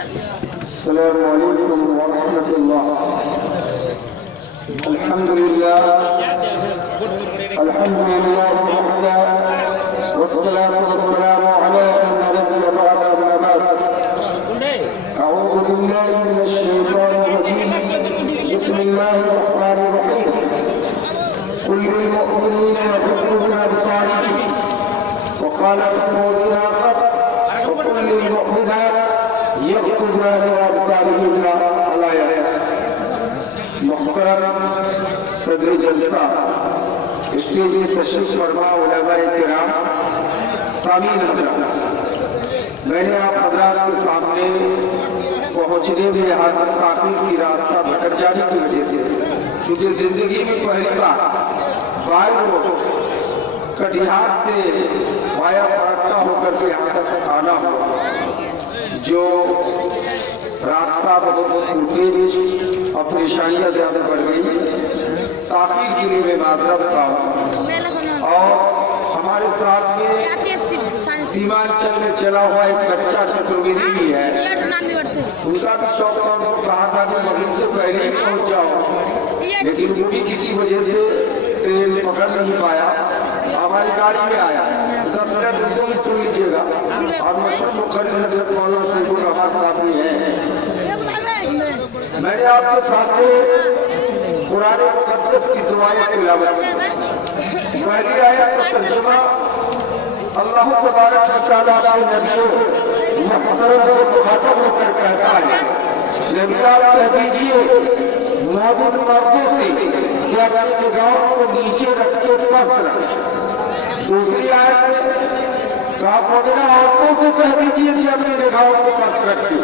السلام علیکم ورحمۃ اللہ. الحمدللہ وحدہ والصلاة والسلام علی من نبی بعد اما بعد. اعوذ باللہ من الشیطان الرجیم. بسم اللہ الرحمن الرحیم. قل للمؤمنین یغضوا من ابصارهم وقال للمؤمنین آخر وقل للمؤمنات یغضضن من ابصارهن. محترم صدر جلسہ، اسٹیج میں تشریف فرما علماء کرام، سامعین حضرات، میں نے آپ حضرات کے سامنے پہنچنے میں یہاں تک تاخیر کی راستہ بھٹک جانے کی وجہ سے، کیونکہ زندگی میں پہلی بار بائی روڈ کٹیہار سے وایا فراکا ہو کر کے یہاں تک آنا ہو، جو راستہ بہت پرتیش اور پریشانیاں زیادہ بڑھ گئی. تاخیر کے لیے میں معذرت خواہ ہوں. اور ہمارے ساتھ میں سیمانچل میں چلا ہوا ایک بچہ چترویدی بھی ہے. ان کا بھی شوق تھا، ان کو کہا تھا کہ مغرب سے پہلے ہی پہنچ جاؤ، لیکن وہ بھی کسی وجہ سے ٹرین پکڑ نہیں پایا. ہماری گاڑی میں آیا. 10 منٹ ان کو بھی سن لیجیے گا. اور مشرف مخرج حضرت مولانا شیخ الرحمان صاحب بھی ہیں. میں نے آپ کے سامنے قرآن مقدس کی دعائیں تلاوت کی. پہلی آیت کا ترجمہ اللہ تبارک و تعالیٰ کے نبیوں محترم سے مخاطب ہو کر کہتا ہے، نبی آپ کہہ دیجئے موجود مردوں سے کہ اپنی نگاہوں کو نیچے رکھ کے پست رکھیں. دوسری آیت میں کہا مومنہ عورتوں سے کہہ دیجئے کہ اپنی نگاہوں کو پست رکھیں.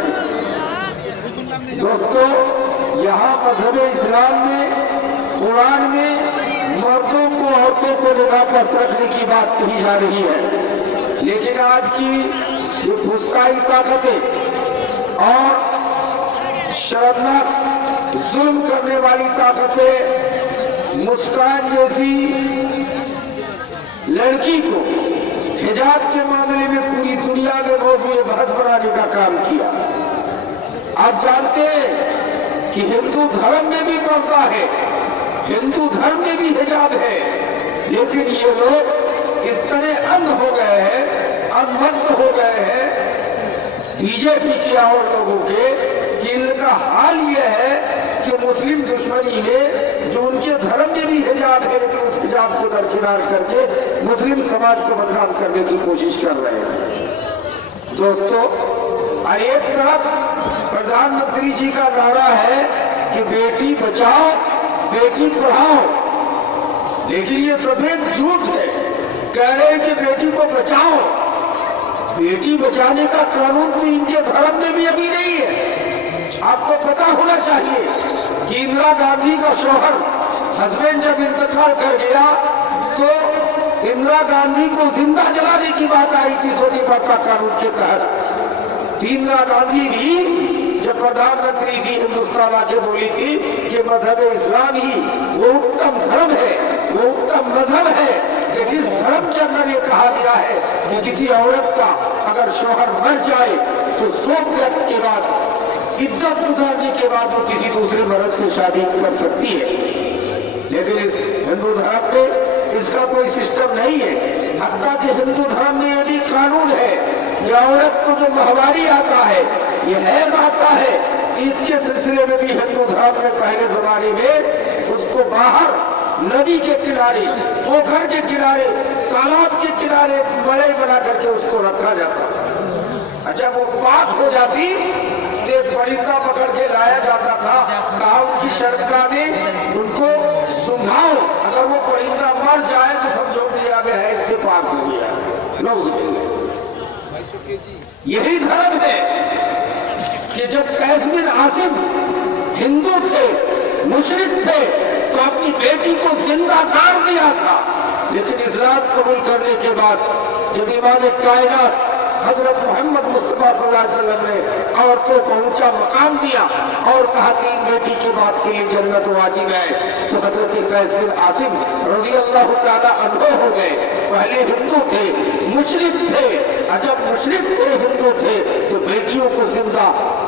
دوستو، یہاں مذہب اسلام میں قرآن میں مردوں کو عورتوں کو نگاہ پست رکھنے کی بات کہی جا رہی ہے، لیکن آج کی یہ پھسکائی طاقتیں اور شرمناک ظلم کرنے والی طاقتیں مسکان جیسی لڑکی کو حجاب کے معاملے میں پوری دنیا میں موضوع بحث بنانے کا کام کیا. آپ جانتے ہیں کہ ہندو دھرم میں بھی پڑتا ہے، ہندو دھرم میں بھی حجاب ہے، لیکن یہ لوگ اس طرح اندھ ہو گئے ہیں، انمت ہو گئے ہیں بی جے پی کے اور لوگوں کے، کہ ان کا حال یہ ہے کہ مسلم دشمنی میں جو ان کے دھرم میں بھی حجاب ہے، لیکن اس حجاب کو درکنار کر کے مسلم سماج کو بدنام کرنے کی کوشش کر رہے ہیں. دوستو، ایک طرف پردھان منتری جی کا نعرہ ہے کہ بیٹی بچاؤ بیٹی پڑھاؤ، لیکن یہ سفید جھوٹ ہے. کہہ رہے ہیں کہ بیٹی کو بچاؤ. بیٹی بچانے کا قانون تو ان کے دھرم میں بھی ابھی نہیں ہے. آپ کو پتا ہونا چاہیے کہ اندرا گاندھی کا شوہر ہسبینڈ جب انتقال کر گیا تو اندرا گاندھی کو زندہ جلانے کی بات آئی تھی سوتی پرتا قانون کے تحت. اندرا گاندھی بھی جب پردھان منتری تھی ہندوستان آ کے بولی تھی کہ مذہب اسلام ہی وہ اتم دھرم ہے، وہ اتم مذہب ہے کہ جس دھرم کے اندر یہ کہا گیا ہے کہ کسی عورت کا اگر شوہر مر جائے تو 100 وقت کے بعد عدت گزارنے کے بعد وہ کسی دوسرے مرد سے شادی کر سکتی ہے. لیکن اس ہندو دھرم میں اس کا کوئی سسٹم نہیں ہے. حتیٰ کہ ہندو دھرم میں یہ بھی قانون ہے کہ عورت کو جو ماہواری آتا ہے، یہ حیض آتا ہے، اس کے سلسلے میں بھی ہندو دھرم میں پہلے زمانے میں اس کو باہر ندی کے کنارے، پوکھر کے کنارے، تالاب کے کنارے بڑے بنا کر کے اس کو رکھا جاتا تھا. اچھا، وہ پاک ہو جاتی تو ایک پرندہ پکڑ کے لایا جاتا تھا. کہا ان کی شرمگاہ میں ان کو سنگھاؤ، اگر وہ پرندہ مر جائے تو سمجھو کہ یہ اب حیض سے پاک ہو گیا. نعوذ باللہ. یہی دھرم ہے کہ جب قیس بن عاصم ہندو تھے، مشرک تھے، تو اپنی بیٹی کو زندہ کر دیا تھا. لیکن اسلام قبول کرنے کے بعد جب امام کائنات حضرت محمد مصطفیٰ صلی اللہ علیہ وسلم نے عورتوں کو اونچا مقام دیا اور کہا 3 بیٹی کی بات کے لیے جنت واجب ہے، تو حضرت قیس بن عاصم رضی اللہ تعالیٰ عنہ ہو گئے. پہلے ہندو تھے، مشرک تھے، جب مشرک تھے، ہندو تھے، تو بیٹیوں کو زندہ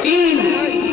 3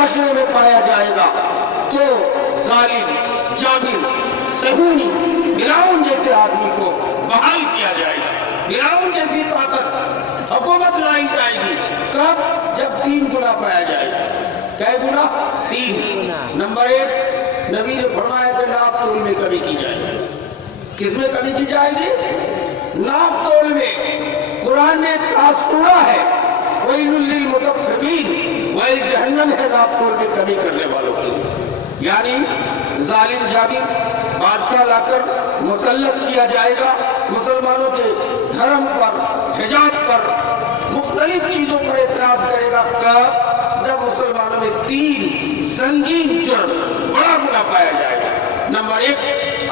معاشرے میں پایا جائے گا تو ظالم، جابر، صہیونی، فرعون جیسے آدمی کو بحال کیا جائے گا، فرعون جیسی طاقت حکومت لائی جائے گی۔ کب؟ جب 3 گنا پایا جائے گا۔ کئے گنا؟ 3۔ نمبر 1، نبی نے فرمایا کہ ناپ تول میں کمی کی جائے گی۔ کس میں کمی کی جائے گی؟ ناپ تول میں۔ قرآن نے سورہ ہے وَيْلٌ لِّلْمُطَفِّفِينَ، وَيْلٌ جہنم ہے ناپ تول میں کمی کرنے والوں کی، یعنی ظالم جابر بادشاہ لا کر مسلط کیا جائے گا مسلمانوں کے دھرم پر، حجاب پر، مختلف چیزوں پر اعتراض کرے گا۔ کب؟ جب مسلمانوں میں 3 سنگین جرم، بڑا گناہ پایا جائے گا۔ نمبر 1،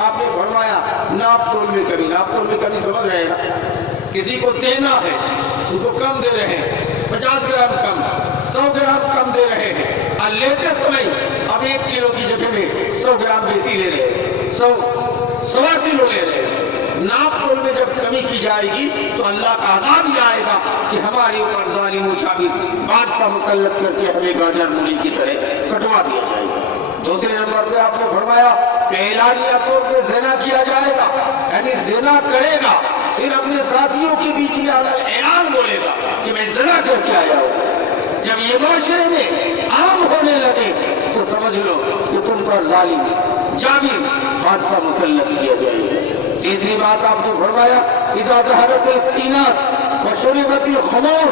آپ نے فرمایا ناپ تول میں کمی۔ ناپ تول میں کمی سمجھ رہے ہیں؟ کسی کو دینا ہے، ان کو کم دے رہے ہیں، 50 گرام کم، 100 گرام کم دے رہے ہیں، اور لیتے سمے اب 1 کلو کی جگہ میں 100 گرام بیسی لے رہے ہیں، 100 کلو لے رہے ہیں۔ ناپ تول میں جب کمی کی جائے گی تو اللہ کا عذاب یہ آئے گا کہ ہمارے اوپر ظالم و جابر بادشاہ مسلط کر کے ہمیں گاجر مولی کی طرح کٹوا دیا جائے گا۔ دوسرے نمبر پہ آپ نے فرمایا کہ اعلانیہ طور پہ زنا کیا جائے گا، یعنی زنا کرے گا پھر اپنے ساتھیوں کے بیچ میں اعلان بولے گا کہ میں زنا کر کے آیا ہوں۔ جب یہ معاشرے میں عام ہونے لگے تو سمجھ لو کہ تم پر ظالم جابر بادشاہ مسلط کیا جائے گا۔ تیسری بات آپ نے فرمایا اذا ظہرت القینات وشربت الخمور،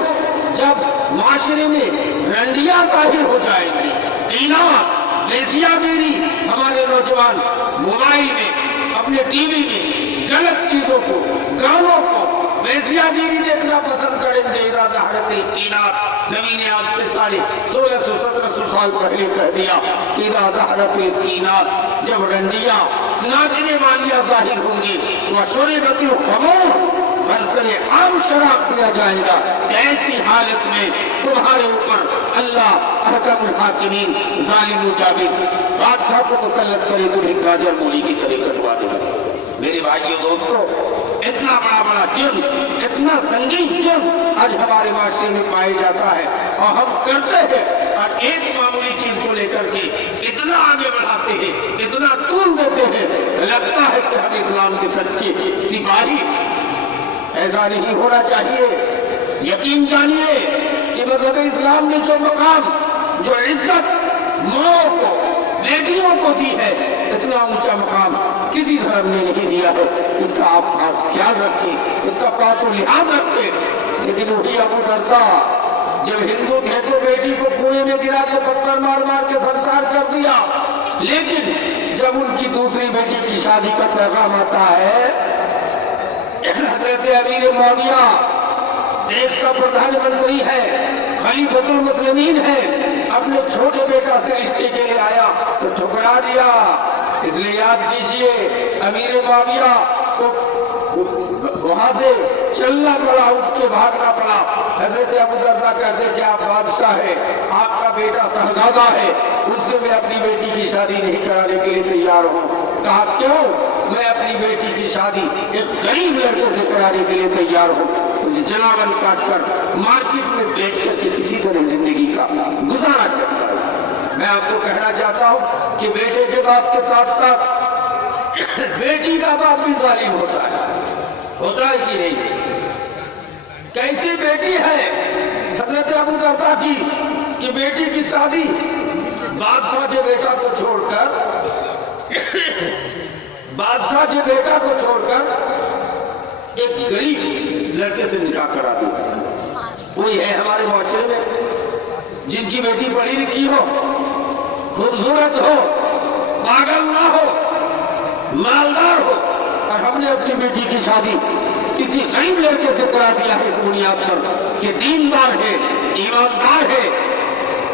جب معاشرے میں رنڈیاں ظاہر ہو جائیں گی، قینات، لیزیا گیری، ہمارے نوجوان موبائل میں، اپنے ٹی وی میں غلط چیزوں کو، گانوں کو، لیزیا گیری دیکھنا پسند کریں گے۔ اذا ظہرت القینات، نبی نے آپ سے 1600-1700 سال پہلے کہہ دیا اذا ظہرت القینات، جب رنڈیاں، ناچنے والیاں ظاہر ہوں گی، وشربت الخمور، برسر عام شراب پیا جائے گا، ایسی حالت میں تمہارے اوپر اللہ احکم الحاکمین ظالم و جابر بادشاہ کو مسلط کرے تمہیں گاجر مولی کی طرح کٹوا دے گا۔ میرے بھائیو دوستو، اتنا بڑا جرم، اتنا سنگین جرم آج ہمارے معاشرے میں پایا جاتا ہے اور ہم کرتے ہیں، اور ایک معمولی چیز کو لے کر کے اتنا آگے بڑھاتے ہیں، اتنا طول دیتے ہیں، لگتا ہے کہ ہم اسلام کے سچے سپاہی۔ ایسا نہیں ہونا چاہیے۔ یقین جانیے کہ مذہب اسلام نے جو مقام، جو عزت ماں کو، بیٹیوں کو دی ہے، اتنا اونچا مقام کسی دھرم نے نہیں دیا ہے۔ اس کا آپ خاص خیال رکھیں، اس کا پاس و لحاظ رکھیں۔ لیکن وہی ابو ڈرتا جب ہندو تھے تو بیٹی کو کنویں میں گرا کے پتھر مار مار کے سنسار کر دیا، لیکن جب ان کی دوسری بیٹی کی شادی کا پیغام آتا ہے، حضرت امیر معاویہ دیش کا پردھان منتری ہے، خلیفۃ المسلمین ہے، اپنے چھوٹے بیٹا سے رشتے کے لیے آیا تو ٹھکرا دیا۔ اس لیے یاد کیجئے امیر معاویہ کو وہاں سے چلنا پڑا، اٹھ کے بھاگنا پڑا۔ حضرت ابو درداء کہتے کہ آپ بادشاہ ہیں، آپ کا بیٹا شہزادہ ہے، ان سے میں اپنی بیٹی کی شادی نہیں کرانے کے لیے تیار ہوں۔ کہا کیوں؟ میں اپنی بیٹی کی شادی ایک غریب لڑکے سے کرانے کے لیے تیار ہوں، مجھے جلاون کاٹ کر مارکیٹ میں بیچ کر کے کسی طرح زندگی کا گزارا کرتا ہے۔ میں آپ کو کہنا چاہتا ہوں کہ بیٹے کے باپ کے ساتھ ساتھ بیٹی کا باپ بھی ظالم ہوتا ہے کہ نہیں؟ کیسی بیٹی ہے حضرت ابو درداء کی کہ بیٹی کی شادی بادشاہ کے بیٹا کو چھوڑ کر ایک غریب لڑکے سے نکاح کرا دیا۔ کوئی ہے ہمارے معاشرے میں جن کی بیٹی پڑھی لکھی ہو، خوبصورت ہو، پاگل نہ ہو، مالدار ہو، اور ہم نے اپنی بیٹی کی شادی کسی غریب لڑکے سے کرا دیا ہے اس بنیاد پر کہ دیندار ہے، ایماندار ہے؟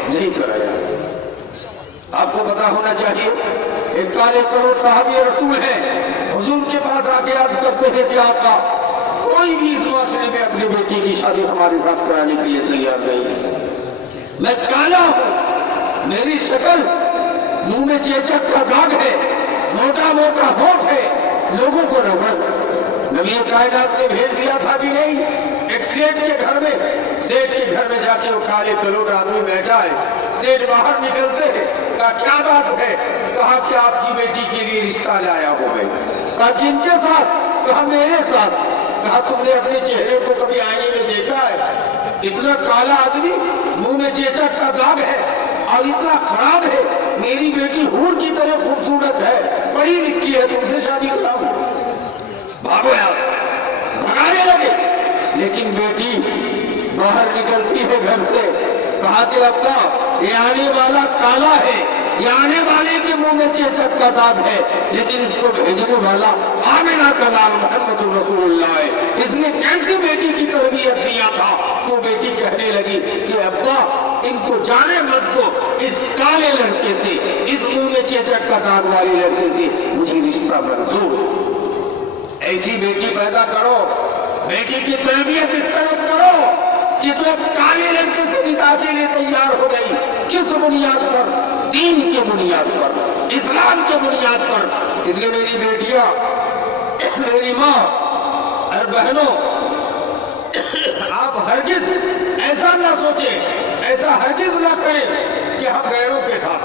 نہیں کرایا۔ آپ کو پتا ہونا چاہیے ایک کالے کروڑ صحابی رسول ہے، حضور کے پاس آ کے عرض کرتے ہیں کہ آقا کوئی بھی اس معاشرے میں اپنی بیٹی کی شادی ہمارے ساتھ کرانے کے لیے تیار نہیں ہے۔ میں کالا ہوں، میری شکل، منہ میں چیچک کا داغ ہے، موٹا موٹا ہونٹ ہے، لوگوں کو نفرت۔ نبی کائنات نے بھیج دیا تھا کہ نہیں ایک سیٹ کے گھر میں جا کے وہ کالے کلوٹ آدمی بیٹھا ہے. سیٹ باہر نکلتے ہیں. کہا کیا بات ہے؟ کہا کہ آپ کی بیٹی کے لیے رشتہ لایا ہو میں. کہا کن کے ساتھ؟ کہا میرے ساتھ. کہا تم نے اپنے چہرے کو کبھی آئینے میں دیکھا ہے؟ اتنا کالا آدمی, منہ میں چیچک کا داغ ہے اور اتنا خراب ہے. میری بیٹی حور کی طرح خوبصورت ہے, پڑھی لکھی ہے, تم سے شادی کراؤں. بھاگو یار, بھگانے لگے. لیکن بیٹی باہر نکلتی ہے گھر سے. کہا کہ ابا یہ آنے والا کالا ہے, یہ آنے والے کے منہ میں چیچک کا داغ ہے, لیکن اس کو بھیجنے والا آمنہ کا نام محمد رسول اللہ ہے. اس لیے کیسے بیٹی کی تربیت دیا تھا. وہ بیٹی کہنے لگی کہ ابا ان کو جانے مت دو, اس کالے لڑکے سے, اس منہ میں چیچک کا داغ والی لڑکے سے مجھے رشتہ منظور. ایسی بیٹی پیدا کرو, بیٹی کی تربیت اس طرح کرو کہ جو کالے لڑکے سے نکاح کے لیے تیار ہو گئی. کس بنیاد پر؟ دین کے بنیاد پر, اسلام کے بنیاد پر. اس لیے میری بیٹیاں, میری ماں اور بہنوں, آپ ہرگز ایسا نہ سوچیں, ایسا ہرگز نہ کریں کہ ہم غیروں کے ساتھ,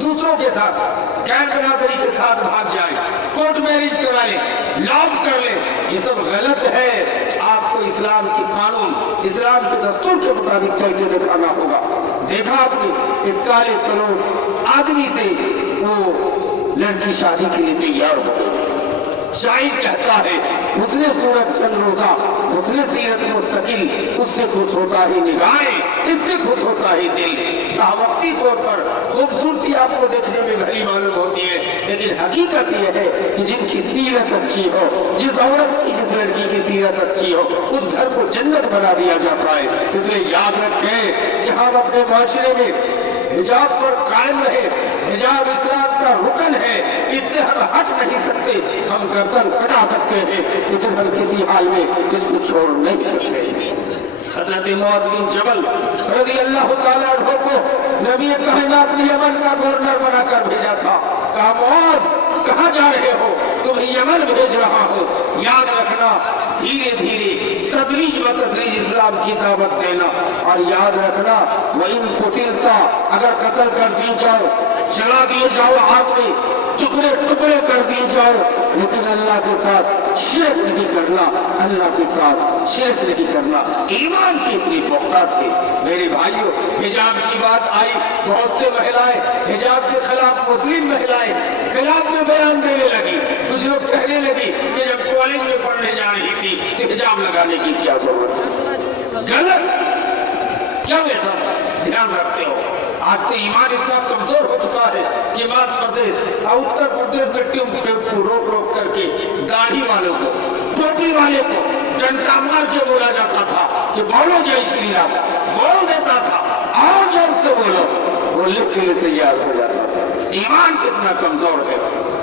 دوسروں کے ساتھ, غیر برادری کے ساتھ بھاگ جائیں, کورٹ میرج کرا لیں, لو کر لیں. یہ سب غلط ہے. آپ کو اسلام کی قانون, اسلام کے دستور کے مطابق چل کے دکھانا ہوگا. دیکھا آپ نے ایک کالے کلوٹ آدمی سے وہ لڑکی شادی کے لیے تیار ہو. شاعر کہتا ہے حسن صورت چند روزہ, حسن سیرت مستقل, اس سے خوش ہوتا ہی نگاہیں, اس سے خوش ہوتا ہی دل. کہا وقتی طور پر خوبصورتی آپ کو دیکھنے میں بھلی معلوم ہوتی ہے, لیکن حقیقت یہ ہے کہ جن کی سیرت اچھی ہو, جس عورت کی, جس لڑکی کی سیرت اچھی ہو, اس گھر کو جنت بنا دیا جاتا ہے. اس لیے یاد رکھیں کہ ہم اپنے معاشرے میں حجاب پر قائم رہے. حجاب اسلام کا رکن ہے, اس سے ہم ہٹ نہیں سکتے. ہم گردن کٹا سکتے ہیں, لیکن ہم کسی حال میں اس کو چھوڑ نہیں سکتے. حضرت معاذ بن جبل رضی اللہ تعالیٰ عنہ کو نبی کائنات نے یمن کا گورنر بنا کر بھیجا تھا. کہا معاذ کہاں جا رہے ہو؟ تمہیں یمن بھیج رہا ہوں. یاد رکھنا, دھیرے دھیرے تدریج و تدریج اسلام کی دعوت دینا. اور یاد رکھنا وَإِن قُتِلْتَ, اگر قتل کر دی جاؤ, جلا دیے جاؤ, آگ میں ٹکڑے ٹکڑے کر دیے جاؤ, لیکن اللہ کے ساتھ شرک نہیں کرنا, اللہ کے ساتھ شرک نہیں کرنا. ایمان کی اتنی پختہ تھی. میرے بھائیوں, حجاب کی بات آئی, بہت سے مہلائیں حجاب کے خلاف, مسلم مہلائیں خلاف میں بیان دینے لگی. کچھ لوگ کہنے لگی کہ جب کالج میں پڑھنے جا رہی تھی تو حجاب لگانے کی کیا ضرورت ہے. غلط. کیا ایسا دھیان رکھتے ہو؟ آج تو ایمان اتنا کمزور ہو چکا ہے کہ مدھیہ پردیش اور اتر پردیش میں ٹیوب کو روک روک کر کے داڑھی والوں کو, ٹوپی والے کو ڈنڈا مار کے بولا جاتا تھا کہ بولو جے شری رام, بول دیتا تھا, اور جب سے بولو, بولنے کے لیے تیار ہو جاتا تھا. ایمان کتنا کمزور ہے.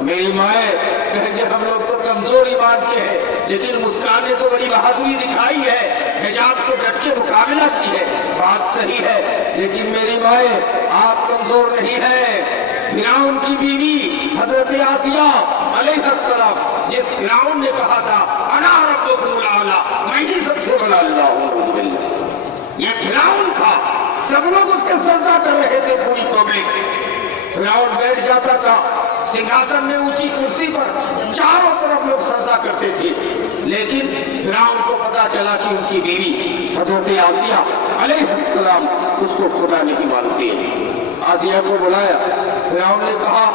میری مائیں کہیں گے ہم لوگ تو کمزور ایمان کے ہیں, لیکن مسکان نے تو بڑی بہادری دکھائی ہے, حجاب کو ڈٹ کے مقابلہ کی ہے. بات صحیح ہے, لیکن میری مائیں آپ کمزور نہیں ہیں. فرعون کی بیوی حضرت آسیہ علیہ السلام, جس فرعون نے کہا تھا انا ربکم الاعلی, میں ہی سب سے بڑا اللہ ہوں, یہ فرعون تھا. سب لوگ اس کے سجدہ کر رہے تھے, پوری پبلک. فرعون بیٹھ جاتا تھا سنگھاسن میں, اونچی کرسی پر, چاروں طرف لوگ سجدہ کرتے تھے. لیکن فرعون کو پتا چلا کہ ان کی بیوی حضرت آسیہ علیہ السلام اس کو خدا نہیں مانتے. آسیہ کو بلایا. فرعون نے کہا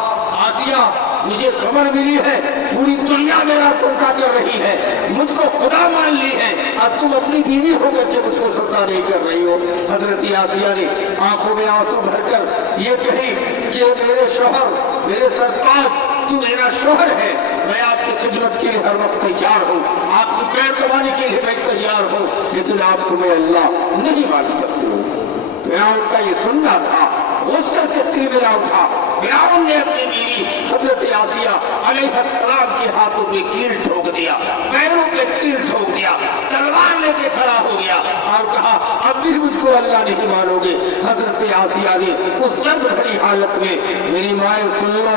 آسیہ مجھے خبر ملی ہے پوری دنیا میرا سجدہ کر رہی ہے, مجھ کو خدا مان لی ہے, اب تم اپنی بیوی ہو کر کے مجھ کو سجدہ نہیں کر رہی ہو. حضرت آسیہ نے آنکھوں میں آنسو بھر کر یہ کہی کہ میرے شوہر, میرے سرتاج, تو میرا شوہر ہے, میں آپ کی خدمت کے لیے ہر وقت تیار ہوں, آپ کو پیر دبانے کے لیے میں تیار ہوں, لیکن آپ کو میں اللہ نہیں مان سکتی ہوں. فرعون کا یہ سننا تھا, غصے سے تلملا اٹھا. فرعون نے اپنی بیوی حضرت آسیہ علیہ السلام کے ہاتھوں پہ کیل ٹھوک دیا, پیروں پہ کیل ٹھوک دیا, تلوار لے کے کھڑا ہو گیا اور کہا اب بھی مجھ کو اللہ نہیں مانو گے. حضرت آسیہ نے اس درد بھری حالت میں, میری مائیں سن لو,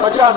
50